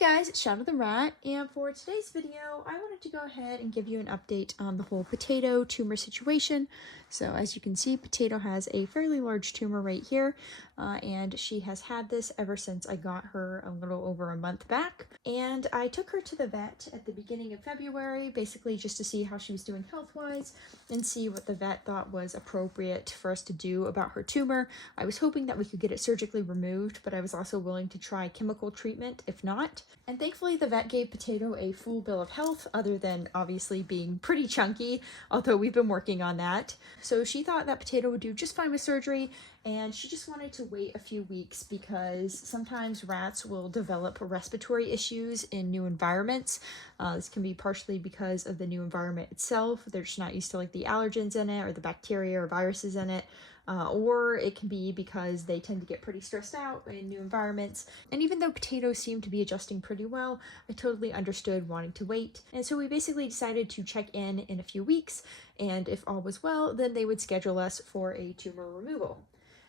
guys, it's Shadow the Rat, and for today's video, I wanted to go ahead and give you an update on the whole potato tumor situation. So as you can see, Potato has a fairly large tumor right here, and she has had this ever since I got her a little over a month back. And I took her to the vet at the beginning of February, basically just to see how she was doing health-wise and see what the vet thought was appropriate for us to do about her tumor. I was hoping that we could get it surgically removed, but I was also willing to try chemical treatment if not. And thankfully the vet gave Potato a full bill of health, other than obviously being pretty chunky, although we've been working on that. So she thought that Potato would do just fine with surgery, and she just wanted to wait a few weeks because sometimes rats will develop respiratory issues in new environments. This can be partially because of the new environment itself. They're just not used to like the allergens in it or the bacteria or viruses in it. Or it can be because they tend to get pretty stressed out in new environments. And even though Potato seemed to be adjusting pretty well, I totally understood wanting to wait. And so we basically decided to check in a few weeks, and if all was well, then they would schedule us for a tumor removal.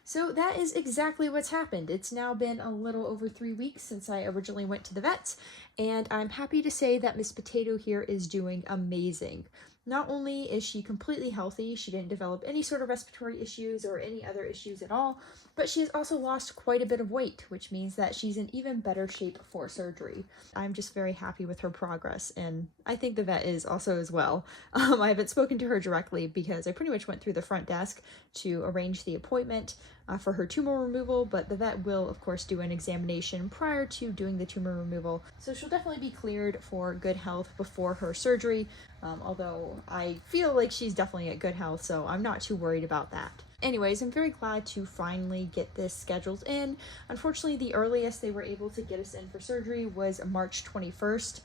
So that is exactly what's happened. It's now been a little over 3 weeks since I originally went to the vets, and I'm happy to say that Miss Potato here is doing amazing. Not only is she completely healthy, she didn't develop any sort of respiratory issues or any other issues at all, but she has also lost quite a bit of weight, which means that she's in even better shape for surgery. I'm just very happy with her progress, and I think the vet is also as well. I haven't spoken to her directly because I pretty much went through the front desk to arrange the appointment for her tumor removal, but the vet will of course do an examination prior to doing the tumor removal, so she'll definitely be cleared for good health before her surgery, although I feel like she's definitely at good health, so I'm not too worried about that. Anyways, I'm very glad to finally get this scheduled in. Unfortunately, the earliest they were able to get us in for surgery was March 21st.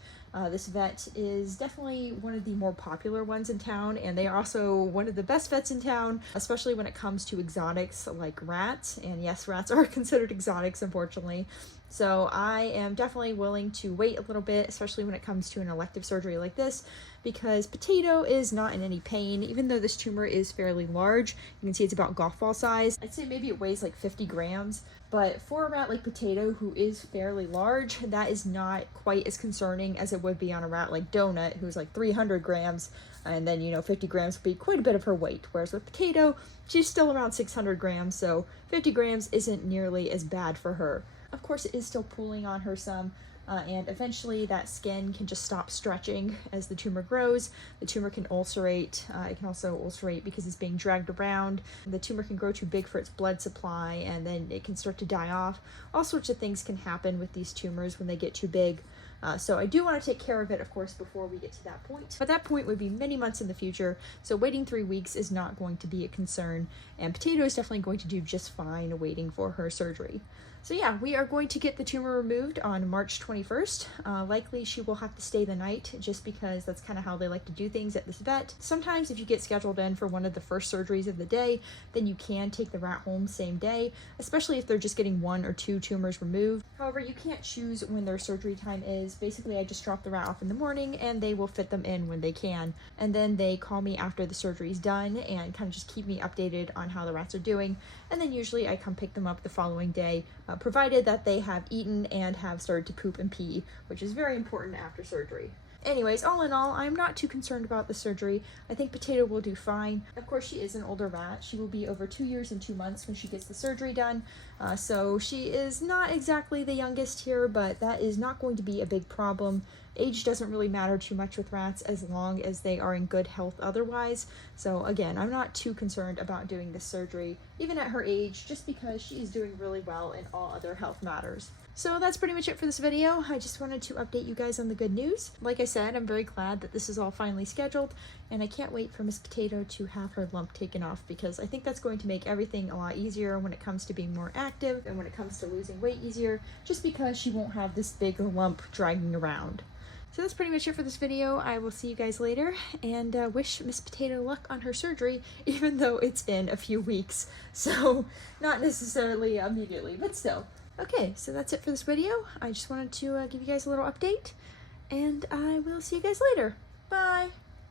This vet is definitely one of the more popular ones in town, and they are also one of the best vets in town, especially when it comes to exotics like rats. And yes, rats are considered exotics, unfortunately. So I am definitely willing to wait a little bit, especially when it comes to an elective surgery like this, because Potato is not in any pain. Even though this tumor is fairly large, you can see it's about golf ball size. I'd say maybe it weighs like 50 grams. But for a rat like Potato, who is fairly large, that is not quite as concerning as it would be on a rat like Donut, who's like 300 grams, and then, 50 grams would be quite a bit of her weight. Whereas with Potato, she's still around 600 grams, so 50 grams isn't nearly as bad for her. Of course, it is still pulling on her some, and eventually that skin can just stop stretching as the tumor grows. The tumor can ulcerate. It can also ulcerate because it's being dragged around. The tumor can grow too big for its blood supply, and then it can start to die off. All sorts of things can happen with these tumors when they get too big. So I do want to take care of it, of course, before we get to that point. But that point would be many months in the future, so waiting 3 weeks is not going to be a concern, and Potato is definitely going to do just fine waiting for her surgery. So yeah, we are going to get the tumor removed on March 21st. Likely she will have to stay the night, just because that's kind of how they like to do things at this vet. Sometimes if you get scheduled in for one of the first surgeries of the day, then you can take the rat home same day, especially if they're just getting 1 or 2 tumors removed. However, you can't choose when their surgery time is. Basically, I just drop the rat off in the morning and they will fit them in when they can. And then they call me after the surgery is done and kind of just keep me updated on how the rats are doing. And then usually I come pick them up the following day, provided that they have eaten and have started to poop and pee, which is very important after surgery. Anyways, all in all, I'm not too concerned about the surgery. I think Potato will do fine. Of course, she is an older rat. She will be over 2 years and 2 months when she gets the surgery done. So she is not exactly the youngest here, but that is not going to be a big problem. Age doesn't really matter too much with rats as long as they are in good health otherwise. So again, I'm not too concerned about doing this surgery, even at her age, just because she is doing really well in all other health matters. So that's pretty much it for this video. I just wanted to update you guys on the good news. Like I said, I'm very glad that this is all finally scheduled, and I can't wait for Miss Potato to have her lump taken off, because I think that's going to make everything a lot easier when it comes to being more active and when it comes to losing weight easier, just because she won't have this big lump dragging around. So that's pretty much it for this video. I will see you guys later, and wish Miss Potato luck on her surgery, even though it's in a few weeks. So not necessarily immediately, but still. Okay, so that's it for this video. I just wanted to give you guys a little update, and I will see you guys later. Bye!